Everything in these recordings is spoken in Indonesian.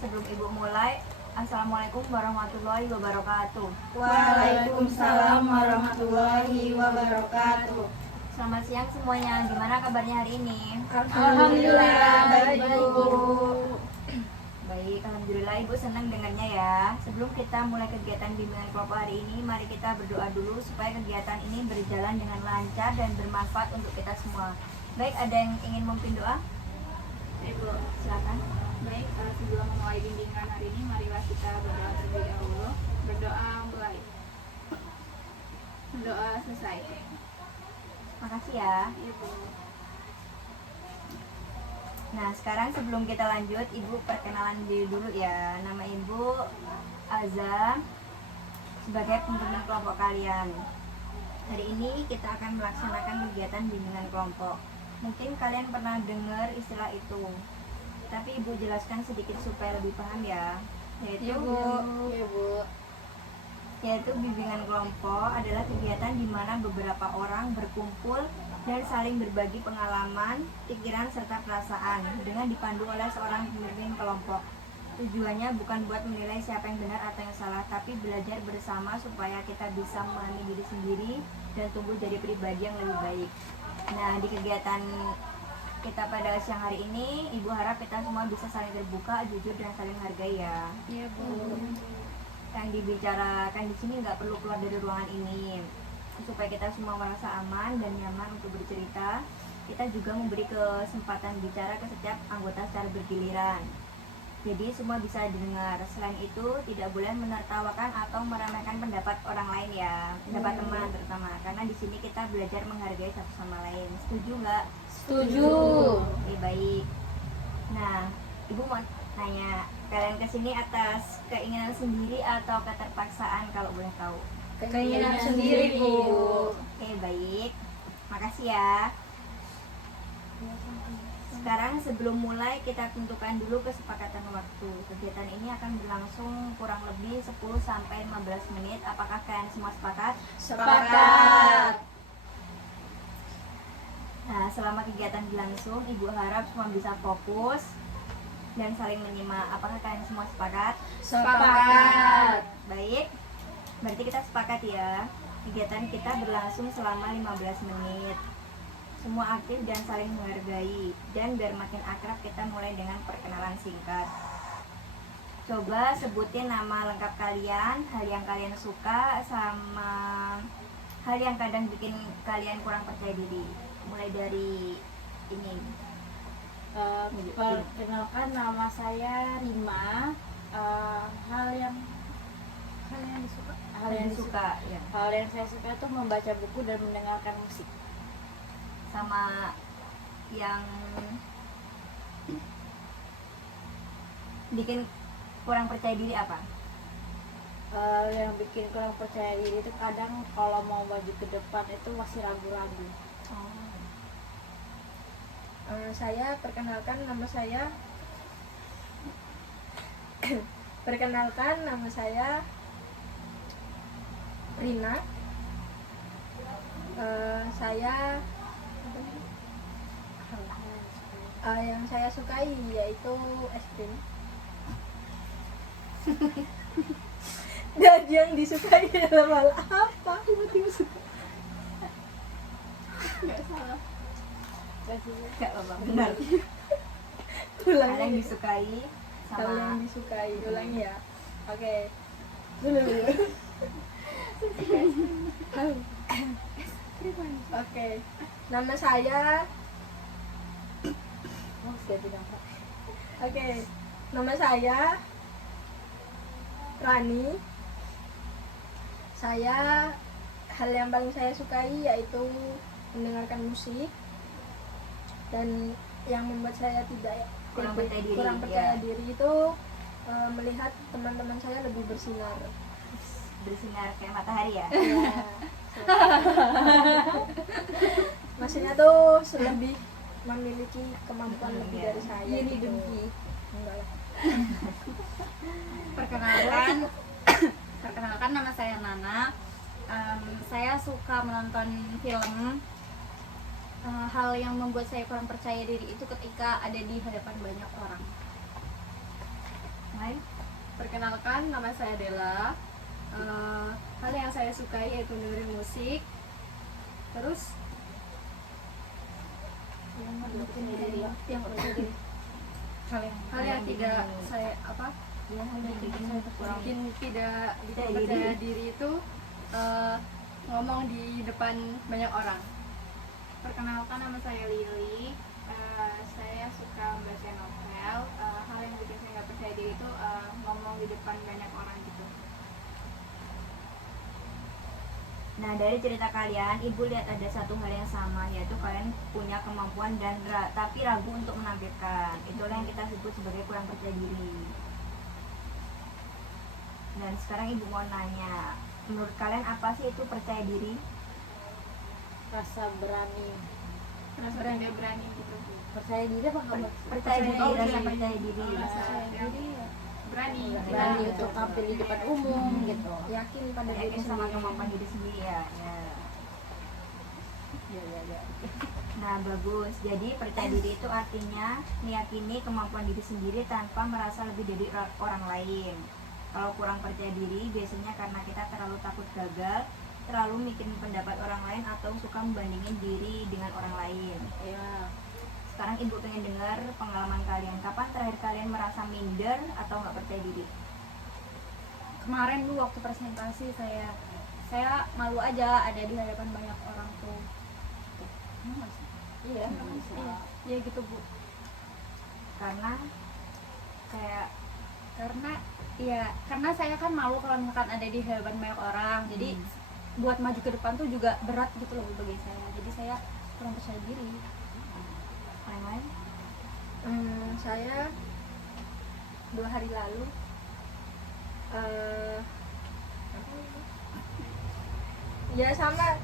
Sebelum Ibu mulai, Assalamualaikum warahmatullahi wabarakatuh. Waalaikumsalam warahmatullahi wabarakatuh. Selamat siang semuanya, gimana kabarnya hari ini? Alhamdulillah baik Bu. Baik, Alhamdulillah Ibu senang dengarnya ya. Sebelum kita mulai kegiatan bimbingan kelompok hari ini, mari kita berdoa dulu supaya kegiatan ini berjalan dengan lancar dan bermanfaat untuk kita semua. Baik, ada yang ingin memimpin doa? Ibu, Silakan. baik, sebelum memulai bimbingan hari ini, marilah kita berdoa terlebih dahulu. Berdoa mulai. Berdoa selesai. Makasih ya. Ibu. Nah, sekarang sebelum kita lanjut, Ibu perkenalan diri dulu ya. Nama Ibu Azza sebagai pimpinan kelompok kalian. Hari ini kita akan melaksanakan kegiatan bimbingan kelompok. Mungkin kalian pernah dengar istilah itu, tapi Ibu jelaskan sedikit supaya lebih paham ya. Yaitu yaitu bimbingan kelompok adalah kegiatan di mana beberapa orang berkumpul dan saling berbagi pengalaman, pikiran, serta perasaan dengan dipandu oleh seorang pemimpin kelompok. Tujuannya bukan buat menilai siapa yang benar atau yang salah, tapi belajar bersama supaya kita bisa memahami diri sendiri dan tumbuh jadi pribadi yang lebih baik. Nah, di kegiatan kita pada siang hari ini, Ibu harap kita semua bisa saling terbuka, jujur, dan saling hargai ya. Iya Bu. Yang dibicarakan di sini nggak perlu keluar dari ruangan ini. Supaya kita semua merasa aman dan nyaman untuk bercerita, kita juga memberi kesempatan bicara ke setiap anggota secara bergiliran. Jadi semua bisa didengar. Selain itu, tidak boleh menertawakan atau meremehkan pendapat orang lain ya, pendapat teman terutama. Karena di sini kita belajar menghargai satu sama lain. Setuju nggak? Setuju. Oke, baik. Nah, Ibu mau nanya, kalian kesini atas keinginan sendiri atau keterpaksaan kalau boleh tahu? Keinginan sendiri Bu. Oke, baik. Makasih ya. Sekarang sebelum mulai kita tentukan dulu kesepakatan waktu. Kegiatan ini akan berlangsung kurang lebih 10-15 menit. Apakah kalian semua sepakat? Sepakat. Nah, selama kegiatan berlangsung, Ibu harap semua bisa fokus dan saling menyimak. Apakah kalian semua sepakat? Sepakat. Baik. Berarti kita sepakat ya. Kegiatan kita berlangsung selama 15 menit. Semua aktif dan saling menghargai. Dan biar makin akrab, kita mulai dengan perkenalan singkat. Coba sebutin nama lengkap kalian, hal yang kalian suka, sama hal yang kadang bikin kalian kurang percaya diri. Mulai dari ini. Perkenalkan, nama saya Rima. Hal yang disuka. Hal yang disuka ya. Hal yang saya suka itu membaca buku dan mendengarkan musik. Sama yang bikin kurang percaya diri apa? Yang bikin kurang percaya diri itu kadang kalau mau maju ke depan itu masih ragu-ragu. Saya perkenalkan nama saya perkenalkan nama saya Rina. Saya yang saya sukai yaitu es krim. Dan yang disukai adalah apa? Tiba-tiba suka. Nggak salah. Gak apa-apa, benar. Ulang Hal yang disukai hal yang sama disukai. Ulangi ya. Oke. Oke. Nama saya Oke. Nama saya Rani. Hal yang paling saya sukai yaitu mendengarkan musik, dan yang membuat saya Kurang percaya diri, percaya ya. diri itu melihat teman-teman saya lebih bersinar. bersinar kayak matahari ya. Ya, maksudnya tuh lebih memiliki kemampuan lebih dari saya. Iri gitu. dengki. Enggak lah. Perkenalkan nama saya Nana. Saya suka menonton film. Hal yang membuat saya kurang percaya diri itu ketika ada di hadapan banyak orang. Perkenalkan, nama saya Della. Hal yang saya sukai yaitu dengerin musik. Terus hal yang tidak saya bikin tidak percaya diri itu ngomong di depan banyak orang. Perkenalkan, nama saya Lily. Saya suka membaca novel. Hal yang bikin saya nggak percaya diri itu ngomong di depan banyak orang gitu. Nah, dari cerita kalian, Ibu lihat ada satu hal yang sama, yaitu kalian punya kemampuan dan tapi ragu untuk menampilkan. Itulah yang kita sebut sebagai kurang percaya diri. Dan sekarang Ibu mau nanya, menurut kalian apa sih itu percaya diri? Rasa berani. Rasa tidak berani gitu. Percaya diri apa nggak? Percaya diri, diri. rasa percaya diri. Berani. Berani untuk tampil di depan umum gitu. Yakin pada diri Yakin sama sendiri. kemampuan diri sendiri ya. Nah, bagus. Jadi percaya diri itu artinya meyakini kemampuan diri sendiri tanpa merasa lebih dari orang lain. Kalau kurang percaya diri biasanya karena kita terlalu takut gagal, terlalu mikirin pendapat orang lain, atau suka membandingin diri dengan orang lain. Ya. Sekarang Ibu pengen dengar pengalaman kalian. Kapan terakhir kalian merasa minder atau nggak percaya diri? Kemarin dulu waktu presentasi saya malu aja ada di hadapan banyak orang tuh. Iya. Iya gitu Bu. Karena kayak Karena saya kan malu kalau misalkan ada di hadapan banyak orang. Jadi buat maju ke depan tuh juga berat gitu loh bagi saya. Jadi saya kurang percaya diri. orang lain. Saya 2 hari lalu ya sama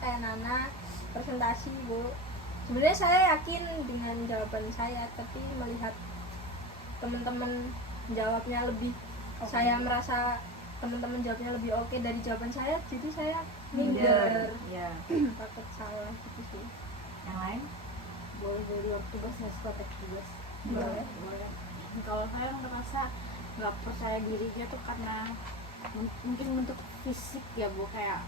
kayak Nana presentasi Bu. Sebenarnya saya yakin dengan jawaban saya, tapi melihat teman-teman jawabnya lebih, saya merasa teman-teman jawabnya lebih oke dari jawaban saya, jadi saya minder, Ya. takut salah gitu sih. Yang lain? Boleh dari waktu tugas, saya suka tek tugas. Boleh. Kalau saya merasa nggak percaya dirinya tuh karena mungkin bentuk fisik ya Bu, kayak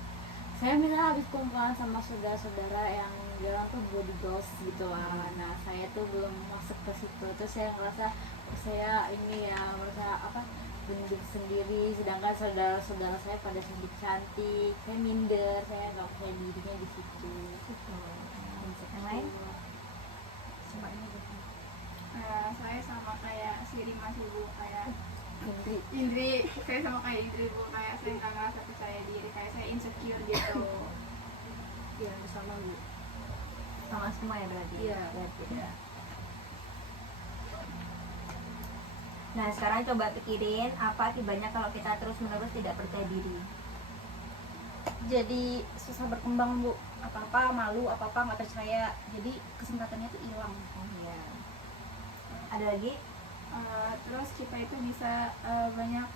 saya misalnya habis kumpulan sama saudara-saudara yang bilang tuh body goals gitu lah. Nah saya tuh belum masuk ke situ, terus saya ngerasa saya ini ya merasa gendut sendiri, sedangkan saudara-saudara saya pada cantik, saya minder, saya nggak percaya dirinya di situ. Yang lain? Saya sama kayak si Rima sih Bu, kayak Indri, saya sama kayak Indri Bu, kayak saya nggak ngerasa percaya diri, kayak saya insecure gitu. Iya sama Bu. Sama semua ya berarti? Iya. Ya. Nah, sekarang coba pikirin apa akibatnya kalau kita terus-menerus tidak percaya diri. Jadi susah berkembang Bu, apa-apa malu, apa-apa nggak percaya, jadi kesempatannya tuh hilang. Iya. Ada lagi? Terus kita itu bisa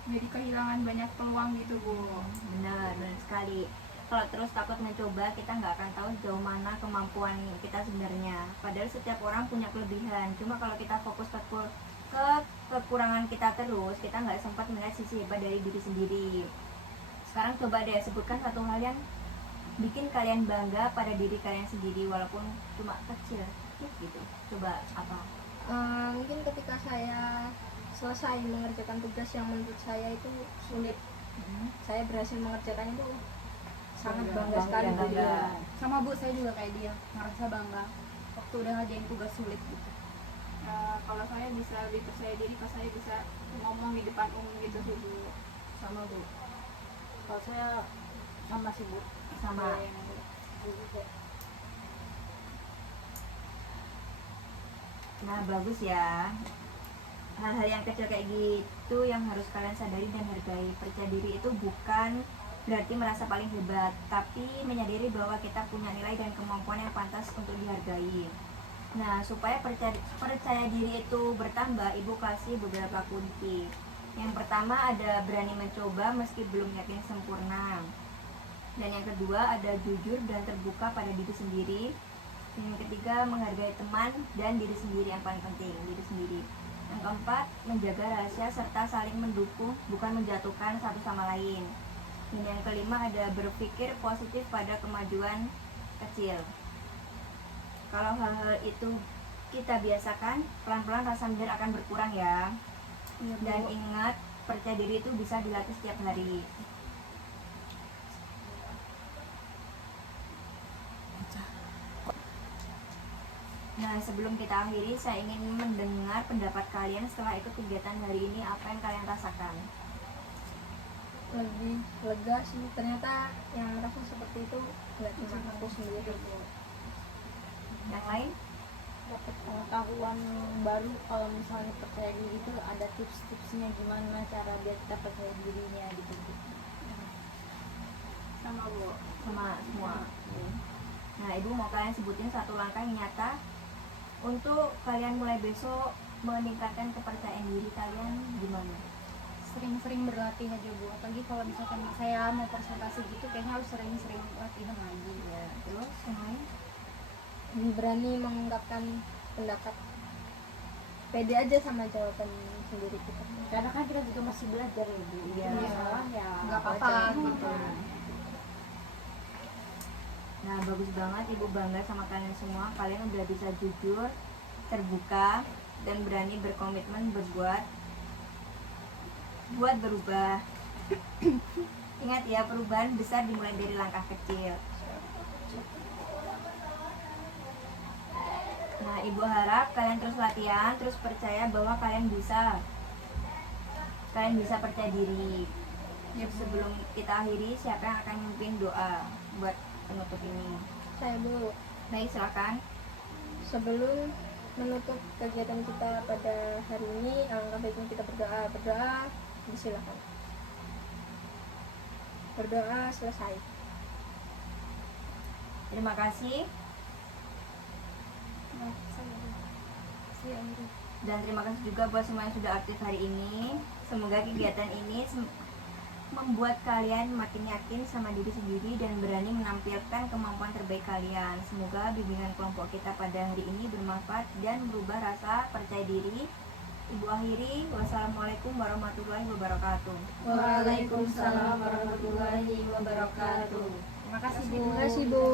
jadi kehilangan banyak peluang gitu Bu. Benar sekali. Kalau terus takut mencoba, kita nggak akan tahu sejauh mana kemampuan kita sebenarnya. Padahal setiap orang punya kelebihan. Cuma kalau kita fokus ke kekurangan kita terus, kita nggak sempat melihat sisi hebat dari diri sendiri. Sekarang coba deh sebutkan satu hal yang bikin kalian bangga pada diri kalian sendiri, walaupun cuma kecil gitu. Coba apa? Mungkin ketika saya selesai mengerjakan tugas yang menurut saya itu sulit, saya berhasil mengerjakannya itu sangat bangga sekali. Bangga. Sama Bu, saya juga kayak dia, ngerasa bangga waktu udah ngerjain tugas sulit gitu. Kalau saya bisa lebih percaya diri pas saya bisa ngomong di depan umum gitu sih Bu. Sama Bu. Kalau saya sama sih Bu. Sama. Nah, bagus ya. Hal-hal yang kecil kayak gitu yang harus kalian sadari dan hargai. Percaya diri itu bukan berarti merasa paling hebat, tapi menyadari bahwa kita punya nilai dan kemampuan yang pantas untuk dihargai. Nah, supaya percaya diri itu bertambah, Ibu kasih beberapa kunci. Yang pertama ada berani mencoba meski belum yakin sempurna. Dan yang kedua ada jujur dan terbuka pada diri sendiri. Dan yang ketiga menghargai teman dan diri sendiri, yang paling penting diri sendiri. Yang keempat, menjaga rahasia serta saling mendukung, bukan menjatuhkan satu sama lain. Dan yang kelima ada berpikir positif pada kemajuan kecil. Kalau hal-hal itu kita biasakan, pelan-pelan rasa minder akan berkurang ya. Dan ingat, percaya diri itu bisa dilatih setiap hari. Nah, sebelum kita akhiri, saya ingin mendengar pendapat kalian setelah ikut kegiatan hari ini. Apa yang kalian rasakan? Lebih lega sih, ternyata yang merasa seperti itu nggak cuma aku sendiri. Yang lain? Dapat pengetahuan baru kalau misalnya percaya diri itu ada tips-tipsnya gimana cara biar kita percaya dirinya gitu. Sama Bu. Sama semua. Nah, Ibu mau kalian sebutin satu langkah yang nyata untuk kalian mulai besok meningkatkan kepercayaan diri kalian gimana? Sering-sering berlatih aja Bu, apalagi kalau misalkan saya mau presentasi gitu kayaknya harus sering-sering latihan lagi ya. Terus yang lain? Lebih berani mengungkapkan pendapat, pede aja sama jawaban sendiri kita. Karena kan kita juga masih belajar ya Bu. Iya. Salah ya Nggak apa-apa wajar. gitu. Nah, bagus banget, Ibu bangga sama kalian semua. Kalian udah bisa jujur, terbuka, dan berani berkomitmen buat berubah. Ingat ya, perubahan besar dimulai dari langkah kecil. Nah, Ibu harap kalian terus latihan, terus percaya bahwa kalian bisa. Kalian bisa percaya diri. Ya, sebelum kita akhiri, siapa yang akan memimpin doa buat penutup ini? Saya Bu, Baik, silakan. sebelum menutup kegiatan kita pada hari ini, alangkah baiknya kita berdoa, disilakan. Berdoa selesai. Terima kasih. Dan terima kasih juga buat semua yang sudah aktif hari ini. Semoga kegiatan ini membuat kalian makin yakin sama diri sendiri dan berani menampilkan kemampuan terbaik kalian. Semoga bimbingan kelompok kita pada hari ini bermanfaat dan berubah rasa percaya diri. Ibu akhiri, wassalamualaikum warahmatullahi wabarakatuh. Waalaikumsalam warahmatullahi wabarakatuh. Terima kasih Bu. Terima kasih Bu.